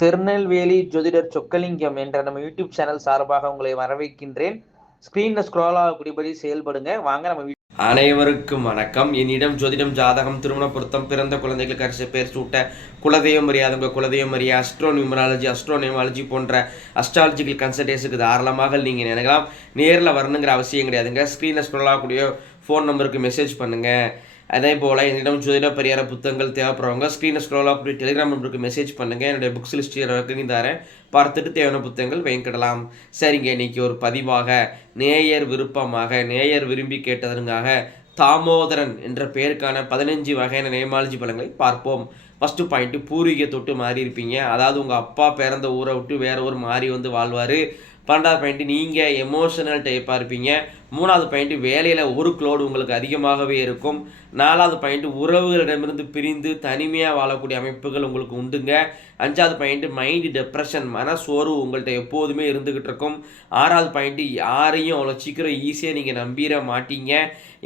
திருநெல்வேலி ஜோதிடர் சொக்கலிங்கம் என்ற நம்ம யூடியூப் சேனல் சார்பாக உங்களை வரவேற்கின்றேன். ஸ்கிரீன்ல ஸ்க்ரோல் ஆகக்கூடியபடி செயல்படுங்க. வாங்க நம்ம அனைவருக்கும் வணக்கம். என்னிடம் ஜோதிடம், ஜாதகம், திருமண பொருத்தம், பிறந்த குழந்தைகளுக்கு அரிசி பேர் சூட்ட, குலதெய்வம் அறியாதவங்க குலதெய்வம் அறிய, அஸ்ட்ரோ நியூமராலஜி போன்ற அஸ்ட்ராலஜிக்கல் கன்சல்டேஷனுக்கு தாராளமாக நீங்கள் நினைக்கலாம். நேரில் வரணுங்கிற அவசியம் கிடையாதுங்க. ஸ்க்ரீனில் ஸ்க்ரோல் ஆகக்கூடிய ஃபோன் நம்பருக்கு மெசேஜ் பண்ணுங்கள். அதே போல் என்னிடம் ஜோதிட பரிகார புத்தகங்கள் தேவைப்படுறவங்க ஸ்க்ரீனில் ஸ்க்ரோல் ஆகக்கூடிய டெலிகிராம் நம்பருக்கு மெசேஜ் பண்ணுங்கள். என்னுடைய புக்ஸ் லிஸ்ட் ரெக்கனி தரேன், பார்த்துட்டு தேவையான புத்தகங்கள் வாங்கிக்கிடலாம். சரிங்க, இன்றைக்கி ஒரு பதிவாக நேயர் விருப்பமாக நேயர் விரும்பி கேட்டதற்காக தாமோதரன் என்ற பெயருக்கான 15 வகையான நேமாலஜி பலன்களை பார்ப்போம். ஃபஸ்ட்டு பாயிண்ட்டு, பூர்வீக தொட்டு மாறி இருப்பீங்க. அதாவது உங்கள் அப்பா பிறந்த ஊரை விட்டு வேற ஒரு மாறி வந்து வாழ்வார். 12வது பாயிண்ட்டு, நீங்கள் எமோஷனல் டைப்பாக இருப்பீங்க. 3வது பாயிண்ட்டு, வேலையில் ஒர்க் லோடு உங்களுக்கு அதிகமாகவே இருக்கும். 4வது பாயிண்ட்டு, உறவுகளிடமிருந்து பிரிந்து தனிமையாக வாழக்கூடிய அமைப்புகள் உங்களுக்கு உண்டுங்க. 5வது பாயிண்ட்டு, மைண்டு டிப்ரெஷன், மனசோர்வு உங்கள்கிட்ட எப்போதுமே இருந்துக்கிட்டு இருக்கும். 6வது பாயிண்ட்டு, யாரையும் அவ்வளோ சீக்கிரம் ஈஸியாக நீங்கள் நம்பிட மாட்டீங்க.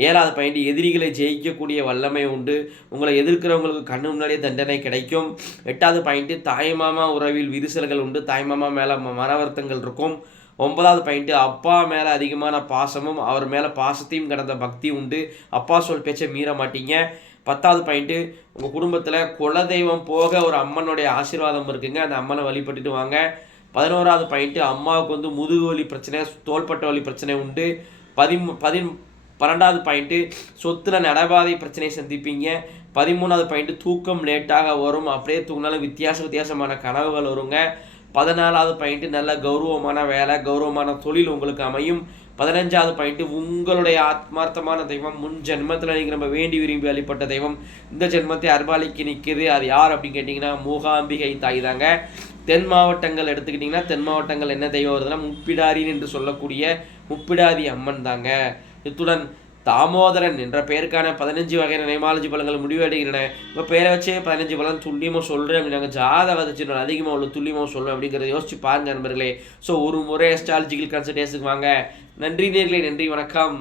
7வது பாயிண்ட்டு, எதிரிகளை ஜெயிக்கக்கூடிய வல்லமை உண்டு. உங்களை எதிர்க்கிறவங்களுக்கு கண்ணு முன்னாடியே தண்டனை கிடைக்கும். 8வது பாயிண்ட்டு, தாய்மாமா உறவில் விரிசல்கள் உண்டு. தாய்மாமா மேலே மன வருத்தங்கள் இருக்கும். 9வது பாயிண்ட்டு, அப்பா மேலே அதிகமான பாசமும் அவர் மேலே பாசத்தையும் கடந்த பக்தி உண்டு. அப்பா சொல் பேச்சை மீற மாட்டீங்க. 10வது பாயிண்ட்டு, உங்கள் குடும்பத்தில் குலதெய்வம் போக ஒரு அம்மனுடைய ஆசீர்வாதம் இருக்குங்க. அந்த அம்மனை வழிபட்டுட்டு வாங்க. 11வது பாயிண்ட்டு, அம்மாவுக்கு வந்து முதுகு வலி பிரச்சனை, தோள்பட்ட வலி பிரச்சனை உண்டு. 12வது பாயிண்ட்டு, சொத்துல நடபாதை பிரச்சனையை சந்திப்பீங்க. 13வது பாயிண்ட்டு, தூக்கம் லேட்டாக வரும். அப்படியே தூங்கினாலும் வித்தியாசமான கனவுகள் வருங்க. 14வது பாயிண்ட்டு, நல்ல கௌரவமான வேலை, கௌரவமான தொழில் உங்களுக்கு அமையும். 15வது பாயிண்ட்டு, உங்களுடைய ஆத்மார்த்தமான தெய்வம், முன் ஜென்மத்தில் நீங்கள் நம்ம வேண்டி விரும்பி வழிபட்ட தெய்வம் இந்த ஜென்மத்தை அர்பாலிக்கு நிற்கிது. அது யார் அப்படின்னு கேட்டிங்கன்னா மூகாம்பிகை தாய் தாங்க. தென் மாவட்டங்கள் எடுத்துக்கிட்டிங்கன்னா, தென் மாவட்டங்கள் என்ன தெய்வம் வருதுன்னா முப்பிடாரின்னு என்று சொல்லக்கூடிய முப்பிடாதி அம்மன் தாங்க. இத்துடன் தாமோதரன் என்ற பெயருக்கான 15 வகையான நேமாலஜி பலன்கள் முடிவடைகின்றன. இப்போ பேரை வச்சே 15 பலன் துல்லியமாக சொல்கிறேன் அப்படின்னாங்க. ஜாதகத்தை நான் அதிகமாக உள்ள துல்லியமாக சொல்லுவேன் அப்படிங்கிறத யோசிச்சு பாருங்க நண்பர்களே. ஸோ ஒரு முறை அஸ்ட்ராலஜிக்கல் கன்சல்டேஷனுக்கு வாங்க. நன்றி நேர்களே, நன்றி, வணக்கம்.